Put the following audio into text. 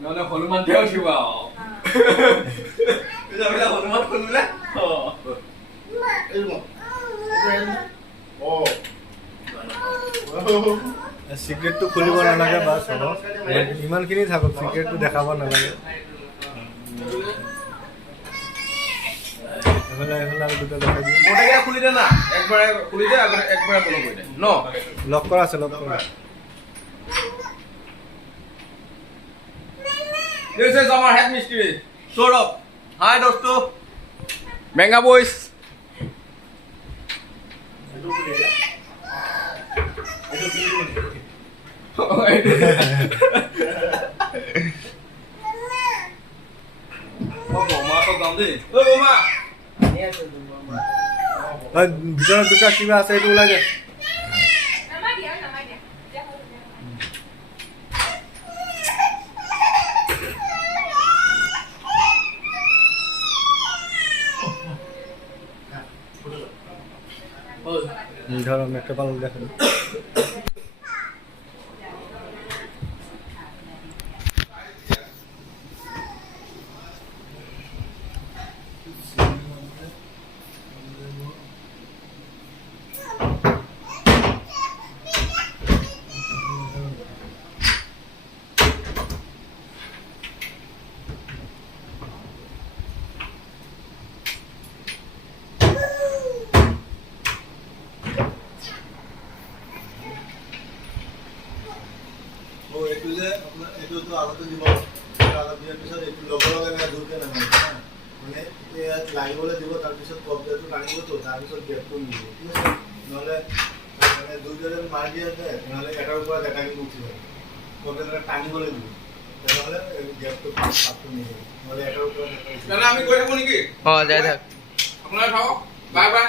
নহ'লে হনুমান দেও শিৱা হনুমান খুলিলে সিক্ৰেটটো খুলিব নালাগে বাছ হ'ব ইমানখিনি থাকক সিক্ৰেটটো দেখাব নালাগে এফালে আৰু দুটা দেখাই দিম গোটেইকেইটা খুলি দে না একবাৰে খুলি দে একবাৰে বন্ধ কৰি দে ন লক কৰা আছে লক কৰা This is our head mystery. Saurabh. Hi, dosto. Manga boys. ভিতৰত দুটা কিবা আছে এইটো ওলাই যায় ধৰুন একটা পালক দেখেন এইটো যে আপোনাৰ এইটোতো আগতে দিব আগত দিয়াৰ পিছত এইটো লগ লগাই দূৰকৈ নামাৰিব মানে ইয়াত লাগিবলৈ দিব তাৰপিছত কব্জাটো টানিবতো তাৰপিছত গেপটো নিব ঠিক আছে নহ'লে মানে দুইজনে মাৰি দিয়া যায় নহ'লে এটাৰ ওপৰত এটাকে উঠিব কব্জাটো টানিবলৈ দিব তেনেহ'লে গেপটো পাতটো নিব নহ'লে এটাৰ ওপৰত এটা আমি গৈ থাকোঁ নেকি যাই থাক আপোনাৰ থাকক বাই বাই